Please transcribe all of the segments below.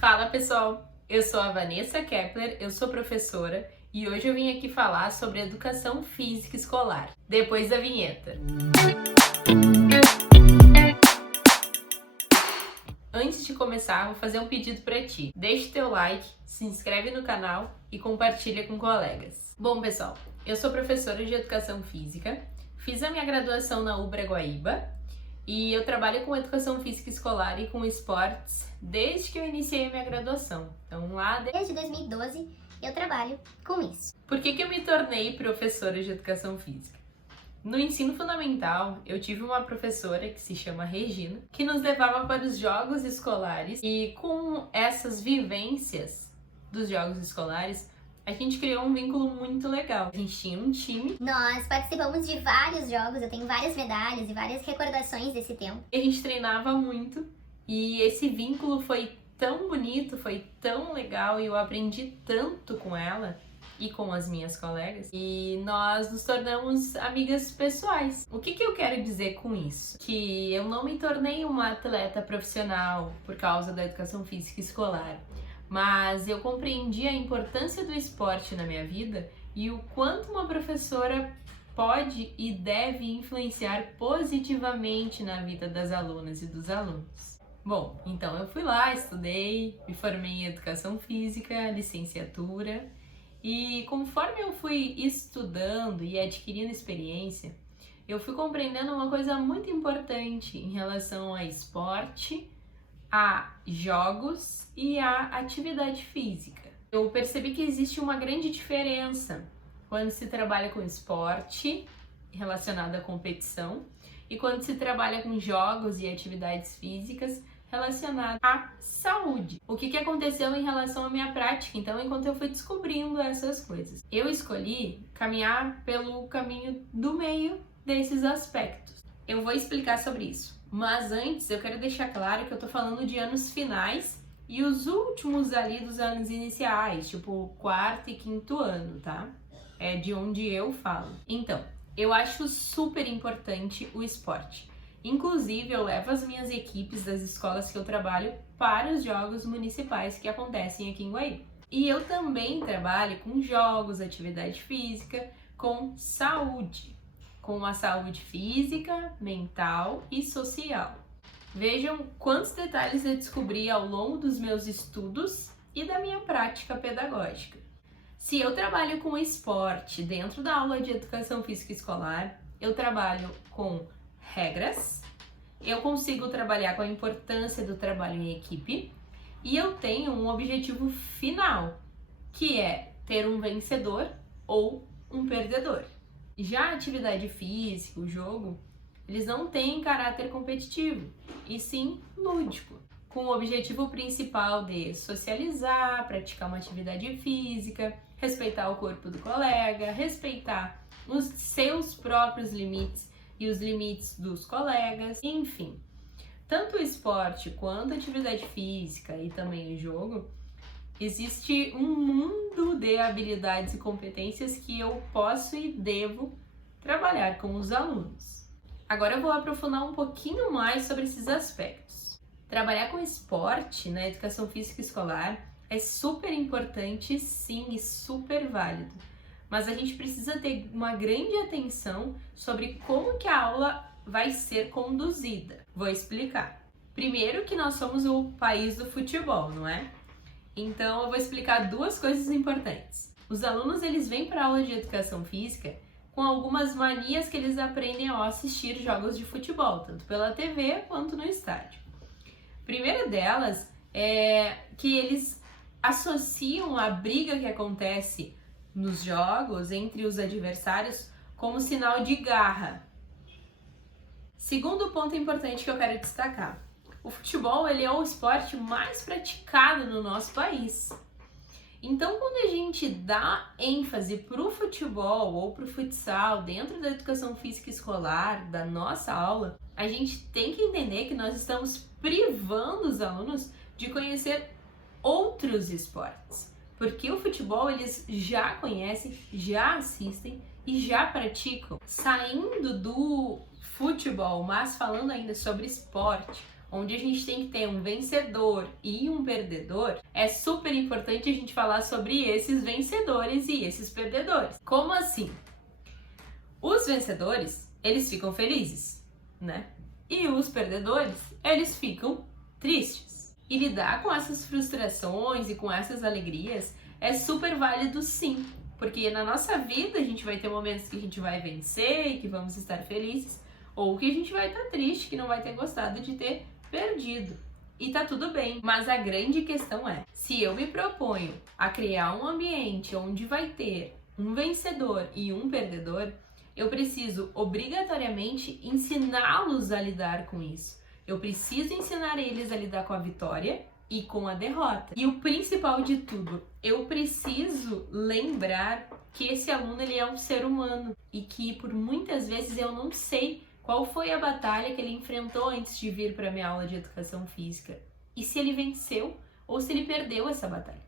Fala pessoal, eu sou a Vanessa Kepler, eu sou professora e hoje eu vim aqui falar sobre educação física escolar, depois da vinheta. Antes de começar, vou fazer um pedido para ti. Deixa teu like, se inscreve no canal e compartilha com colegas. Bom pessoal, eu sou professora de educação física, fiz a minha graduação na UBRA Guaíba e eu trabalho com educação física escolar e com esportes desde que eu iniciei a minha graduação. Então Desde 2012 eu trabalho com isso. Por que eu me tornei professora de educação física? No ensino fundamental, eu tive uma professora que se chama Regina, que nos levava para os jogos escolares e com essas vivências dos jogos escolares, a gente criou um vínculo muito legal. A gente tinha um time. Nós participamos de vários jogos, eu tenho várias medalhas e várias recordações desse tempo. A gente treinava muito e esse vínculo foi tão bonito, foi tão legal e eu aprendi tanto com ela e com as minhas colegas, e nós nos tornamos amigas pessoais. O que eu quero dizer com isso? Que eu não me tornei uma atleta profissional por causa da educação física escolar, mas eu compreendi a importância do esporte na minha vida e o quanto uma professora pode e deve influenciar positivamente na vida das alunas e dos alunos. Bom, então eu fui lá, estudei, me formei em educação física, licenciatura. E conforme eu fui estudando e adquirindo experiência, eu fui compreendendo uma coisa muito importante em relação a esporte, a jogos e a atividade física. Eu percebi que existe uma grande diferença quando se trabalha com esporte relacionado à competição e quando se trabalha com jogos e atividades físicas relacionado à saúde. O que aconteceu em relação à minha prática, então, enquanto eu fui descobrindo essas coisas? Eu escolhi caminhar pelo caminho do meio desses aspectos. Eu vou explicar sobre isso, mas antes eu quero deixar claro que eu tô falando de anos finais e os últimos ali dos anos iniciais, tipo quarto e quinto ano, tá? É de onde eu falo. Então, eu acho super importante o esporte. Inclusive, eu levo as minhas equipes das escolas que eu trabalho para os jogos municipais que acontecem aqui em Guaíba. E eu também trabalho com jogos, atividade física, com saúde. Com a saúde física, mental e social. Vejam quantos detalhes eu descobri ao longo dos meus estudos e da minha prática pedagógica. Se eu trabalho com esporte dentro da aula de educação física escolar, eu trabalho com regras, eu consigo trabalhar com a importância do trabalho em equipe e eu tenho um objetivo final, que é ter um vencedor ou um perdedor. Já a atividade física, o jogo, eles não têm caráter competitivo, e sim lúdico, com o objetivo principal de socializar, praticar uma atividade física, respeitar o corpo do colega, respeitar os seus próprios limites e os limites dos colegas, enfim. Tanto o esporte quanto a atividade física e também o jogo, existe um mundo de habilidades e competências que eu posso e devo trabalhar com os alunos. Agora eu vou aprofundar um pouquinho mais sobre esses aspectos. Trabalhar com esporte na educação física escolar é super importante, sim, e super válido. Mas a gente precisa ter uma grande atenção sobre como que a aula vai ser conduzida. Vou explicar. Primeiro que nós somos o país do futebol, não é? Então eu vou explicar duas coisas importantes. Os alunos, eles vêm para a aula de educação física com algumas manias que eles aprendem ao assistir jogos de futebol, tanto pela TV quanto no estádio. A primeira delas é que eles associam a briga que acontece nos jogos entre os adversários como sinal de garra. Segundo ponto importante que eu quero destacar: o futebol, ele é o esporte mais praticado no nosso país. Então, quando a gente dá ênfase para o futebol ou para o futsal dentro da educação física escolar, da nossa aula, a gente tem que entender que nós estamos privando os alunos de conhecer outros esportes. Porque o futebol eles já conhecem, já assistem e já praticam. Saindo do futebol, mas falando ainda sobre esporte, onde a gente tem que ter um vencedor e um perdedor, é super importante a gente falar sobre esses vencedores e esses perdedores. Como assim? Os vencedores, eles ficam felizes, né? E os perdedores, eles ficam tristes. E lidar com essas frustrações e com essas alegrias é super válido sim, porque na nossa vida a gente vai ter momentos que a gente vai vencer e que vamos estar felizes, ou que a gente vai estar triste, que não vai ter gostado de ter perdido. E tá tudo bem, mas a grande questão é, se eu me proponho a criar um ambiente onde vai ter um vencedor e um perdedor, eu preciso obrigatoriamente ensiná-los a lidar com isso. Eu preciso ensinar eles a lidar com a vitória e com a derrota. E o principal de tudo, eu preciso lembrar que esse aluno ele é um ser humano e que por muitas vezes eu não sei qual foi a batalha que ele enfrentou antes de vir para a minha aula de educação física e se ele venceu ou se ele perdeu essa batalha.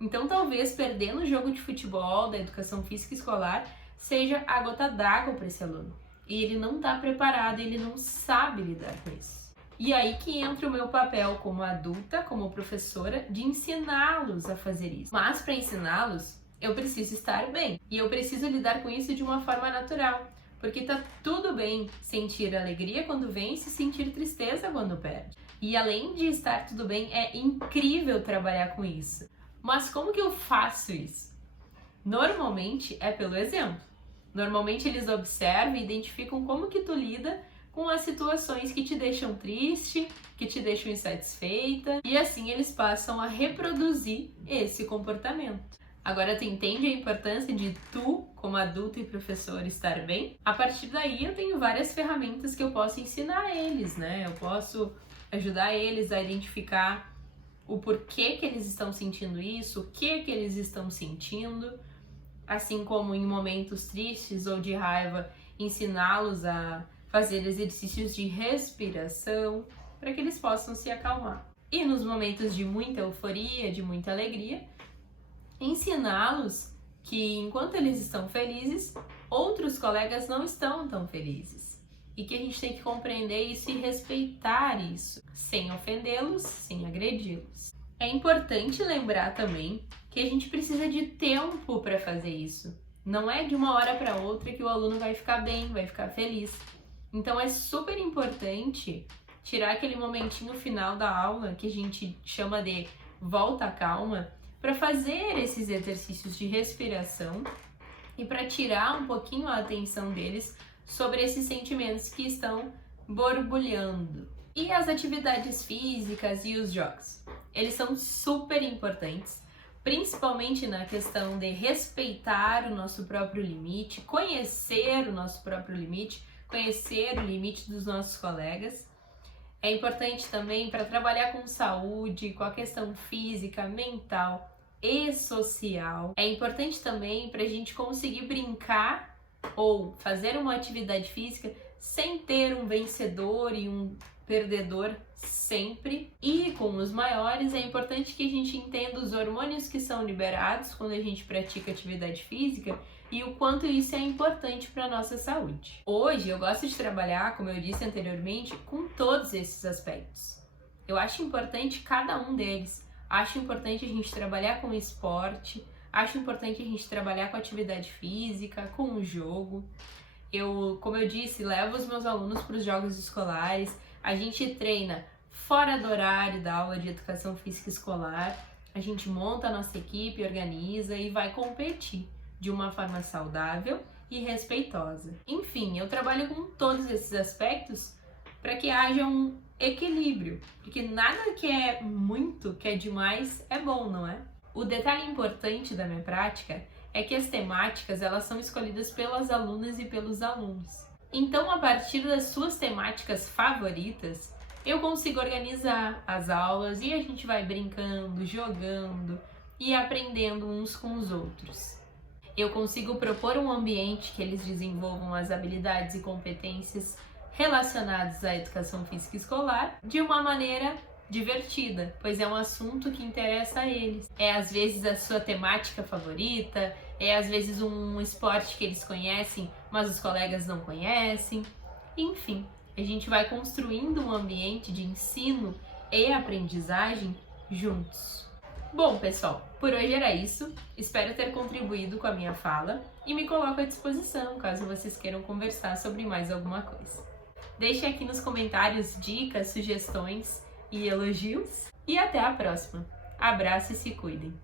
Então talvez perder no jogo de futebol da educação física escolar seja a gota d'água para esse aluno e ele não está preparado, ele não sabe lidar com isso. E aí que entra o meu papel como adulta, como professora, de ensiná-los a fazer isso. Mas para ensiná-los, eu preciso estar bem. E eu preciso lidar com isso de uma forma natural. Porque tá tudo bem sentir alegria quando vence e sentir tristeza quando perde. E além de estar tudo bem, é incrível trabalhar com isso. Mas como que eu faço isso? Normalmente é pelo exemplo. Normalmente eles observam e identificam como que tu lida com as situações que te deixam triste, que te deixam insatisfeita, e assim eles passam a reproduzir esse comportamento. Agora tu entende a importância de tu, como adulto e professor, estar bem? A partir daí eu tenho várias ferramentas que eu posso ensinar a eles, né? Eu posso ajudar eles a identificar o porquê que eles estão sentindo isso, o que eles estão sentindo, assim como em momentos tristes ou de raiva, ensiná-los a fazer exercícios de respiração para que eles possam se acalmar. E nos momentos de muita euforia, de muita alegria, ensiná-los que enquanto eles estão felizes, outros colegas não estão tão felizes. E que a gente tem que compreender isso e respeitar isso, sem ofendê-los, sem agredi-los. É importante lembrar também que a gente precisa de tempo para fazer isso. Não é de uma hora para outra que o aluno vai ficar bem, vai ficar feliz. Então é super importante tirar aquele momentinho final da aula, que a gente chama de volta à calma, para fazer esses exercícios de respiração e para tirar um pouquinho a atenção deles sobre esses sentimentos que estão borbulhando. E as atividades físicas e os jogos? Eles são super importantes, principalmente na questão de respeitar o nosso próprio limite, conhecer o nosso próprio limite, conhecer o limite dos nossos colegas. É importante também para trabalhar com saúde, com a questão física, mental e social. É importante também para a gente conseguir brincar ou fazer uma atividade física sem ter um vencedor e um perdedor sempre. E com os maiores é importante que a gente entenda os hormônios que são liberados quando a gente pratica atividade física e o quanto isso é importante para a nossa saúde. Hoje eu gosto de trabalhar, como eu disse anteriormente, com todos esses aspectos. Eu acho importante cada um deles. Acho importante a gente trabalhar com esporte, acho importante a gente trabalhar com atividade física, com o jogo. Eu, como eu disse, levo os meus alunos para os jogos escolares, a gente treina fora do horário da aula de educação física escolar, a gente monta a nossa equipe, organiza e vai competir de uma forma saudável e respeitosa. Enfim, eu trabalho com todos esses aspectos para que haja um equilíbrio, porque nada que é muito, que é demais, é bom, não é? O detalhe importante da minha prática é que as temáticas elas são escolhidas pelas alunas e pelos alunos. Então, a partir das suas temáticas favoritas, eu consigo organizar as aulas e a gente vai brincando, jogando e aprendendo uns com os outros. Eu consigo propor um ambiente que eles desenvolvam as habilidades e competências relacionadas à educação física escolar de uma maneira divertida, pois é um assunto que interessa a eles. É às vezes a sua temática favorita, é às vezes um esporte que eles conhecem, mas os colegas não conhecem. Enfim, A gente vai construindo um ambiente de ensino e aprendizagem juntos. Bom, pessoal, por hoje era isso. Espero ter contribuído com a minha fala e me coloco à disposição caso vocês queiram conversar sobre mais alguma coisa. Deixem aqui nos comentários dicas, sugestões e elogios. E até a próxima. Abraço e se cuidem!